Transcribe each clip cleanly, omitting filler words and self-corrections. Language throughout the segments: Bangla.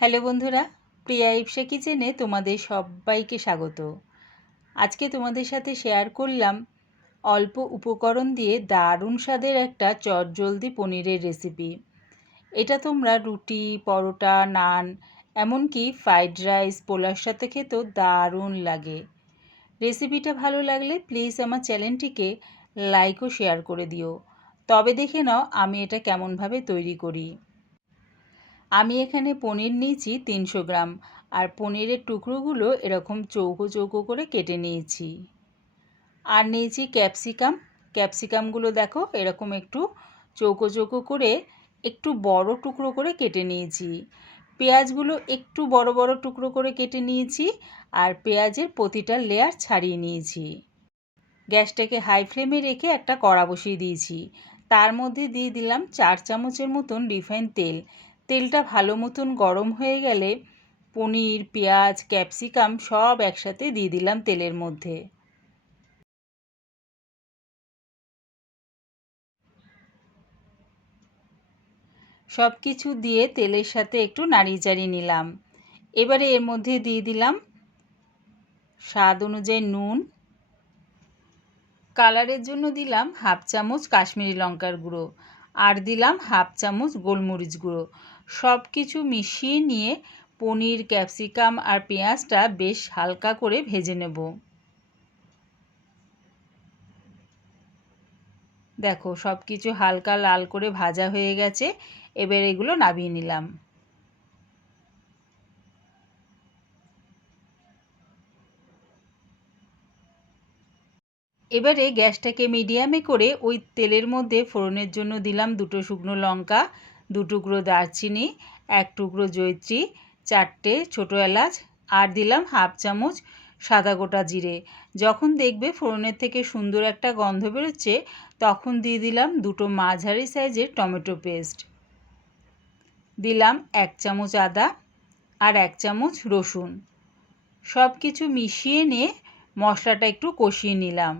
হ্যালো বন্ধুরা, প্রিয়া ইপসা কিচেনে তোমাদের সবাইকে স্বাগত। আজকে তোমাদের সাথে শেয়ার করলাম অল্প উপকরণ দিয়ে দারুণ স্বাদের একটা চটজলদি পনিরের রেসিপি। এটা তোমরা রুটি, পরোটা, নান, এমনকি ফ্রাইড রাইস, পোলাওর সাথে খেতেও দারুণ লাগে। রেসিপিটা ভালো লাগলে প্লিজ আমার চ্যানেলটিকে লাইক ও শেয়ার করে দিও। তবে দেখে নাও আমি এটা কেমনভাবে তৈরি করি। আমি এখানে পনির নিয়েছি 300 গ্রাম, আর পনিরের টুকরোগুলো এরকম চৌকো চৌকো করে কেটে নিয়েছি। আর নিয়েছি ক্যাপসিকামগুলো দেখো এরকম একটু চৌকো চৌকো করে একটু বড় টুকরো করে কেটে নিয়েছি। পেঁয়াজগুলো একটু বড় বড় টুকরো করে কেটে নিয়েছি, আর পেঁয়াজের প্রতিটা লেয়ার ছাড়িয়ে নিয়েছি। গ্যাসটাকে হাই ফ্লেমে রেখে একটা কড়া বসিয়ে দিয়েছি। তার মধ্যে দিয়ে দিলাম 4 চামচের মতন রিফাইন তেল। তেলটা ভালো মতন গরম হয়ে গেলে পনির, পেঁয়াজ, ক্যাপসিকাম সব একসাথে দিয়ে দিলাম তেলের মধ্যে। সব কিছু দিয়ে তেলের সাথে একটু নাড়িয়ে চাড়িয়ে নিলাম। এবারে এর মধ্যে দিয়ে দিলাম স্বাদ অনুযায়ী নুন, কালারের জন্য দিলাম হাফ চামচ কাশ্মীরি লঙ্কার গুঁড়ো, আর দিলাম হাফ চামচ গোলমরিচ গুঁড়ো। সব কিছু মিশিয়ে নিয়ে পনির, ক্যাপসিকাম আর পেঁয়াজটা বেশ হালকা করে ভেজে নেব। দেখো সব কিছু হালকা লাল করে ভাজা হয়ে গেছে। এবার এগুলো নামিয়ে নিলাম। এবারে গ্যাসটাকে মিডিয়ামে করে ওই তেলের মধ্যে ফোড়নের জন্য দিলাম 2 শুকনো লঙ্কা, 2 টুকরো দারচিনি, 1 টুকরো জয়িত্রী, 4টে ছোটো এলাচ, আর দিলাম হাফ চামচ সাদা গোটা জিরে। যখন দেখবে ফোড়নের থেকে সুন্দর একটা গন্ধ বেরোচ্ছে, তখন দিয়ে দিলাম 2টো মাঝারি সাইজের টমেটো পেস্ট, দিলাম 1 চামচ আদা আর 1 চামচ রসুন। সব কিছু মিশিয়ে নিয়ে মশলাটা একটু কষিয়ে নিলাম।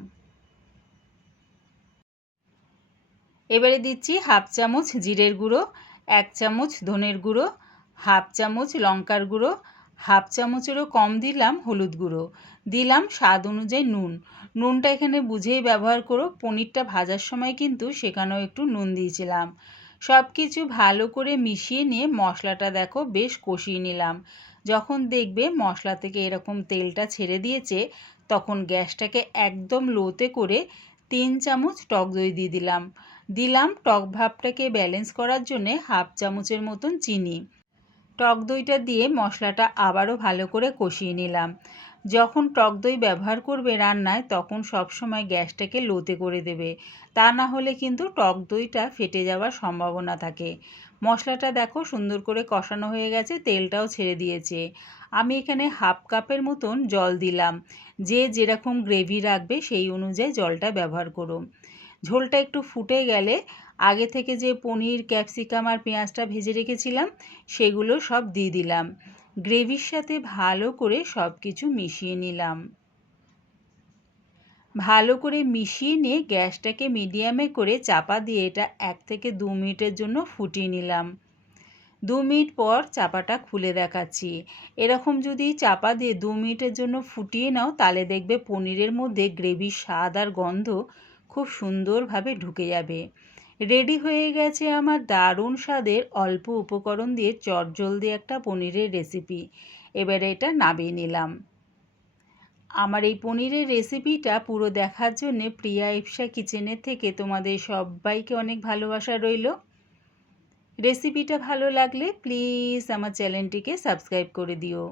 এবারে দিচ্ছি হাফ চামচ জিরের গুঁড়ো, 1 চামচ ধনের গুঁড়ো, হাফ চামচ লঙ্কার গুঁড়ো, হাফ চামচেরও কম দিলাম হলুদ গুঁড়ো, দিলাম স্বাদ অনুযায়ী নুন। নুনটা এখানে বুঝেই ব্যবহার করো, পনিরটা ভাজার সময় কিন্তু সেখানেও একটু নুন দিয়েছিলাম। সব কিছু ভালো করে মিশিয়ে নিয়ে মশলাটা দেখো বেশ কষিয়ে নিলাম। যখন দেখবে মশলা থেকে এরকম তেলটা ছেড়ে দিয়েছে, তখন গ্যাসটাকে একদম লোতে করে 3 চামচ টক দই দিয়ে দিলাম টক ভাবটাকে ব্যালেন্স করার জন্যে হাফ চামচের মতন চিনি। টক দইটা দিয়ে মশলাটা আবারও ভালো করে কষিয়ে নিলাম। যখন টক দই ব্যবহার করবে রান্নায়, তখন সবসময় গ্যাসটাকে লোতে করে দেবে, তা না হলে কিন্তু টক দইটা ফেটে যাওয়ার সম্ভাবনা থাকে। মশলাটা দেখো সুন্দর করে কষানো হয়ে গেছে, তেলটাও ছেড়ে দিয়েছে। আমি এখানে হাফ কাপের মতন জল দিলাম। যে যেরকম গ্রেভি রাখবে সেই অনুযায়ী জলটা ব্যবহার করো। ঝোলটা একটু ফুটে গেলে আগে থেকে যে পনির, ক্যাপসিকাম আর পেঁয়াজটা ভেজে রেখেছিলাম সেগুলো সব দিয়ে দিলাম। গ্রেভির সাথে ভালো করে সব কিছু মিশিয়ে নিলাম। ভালো করে মিশিয়ে নিয়ে গ্যাসটাকে মিডিয়ামে করে চাপা দিয়ে এটা 1 থেকে 2 মিনিটের জন্য ফুটিয়ে নিলাম। 2 মিনিট পর চাপাটা খুলে দেখাচ্ছি। এরকম যদি চাপা দিয়ে 2 মিনিটের জন্য ফুটিয়ে নাও, তাহলে দেখবে পনিরের মধ্যে গ্রেভির স্বাদ আর গন্ধ খুব সুন্দরভাবে ঢুকে যাবে। রেডি হয়ে গেছে আমার দারুণ স্বাদের অল্প উপকরণ দিয়ে চটজলদি একটা পনিরের রেসিপি। এবারে এটা নামিয়ে নিলাম। আমার এই পনিরের রেসিপিটা পুরো দেখার জন্যে প্রিয়া ইপসা কিচেনের থেকে তোমাদের সবাইকে অনেক ভালোবাসা রইল। রেসিপিটা ভালো লাগলে প্লিজ আমার চ্যানেলটিকে সাবস্ক্রাইব করে দিও।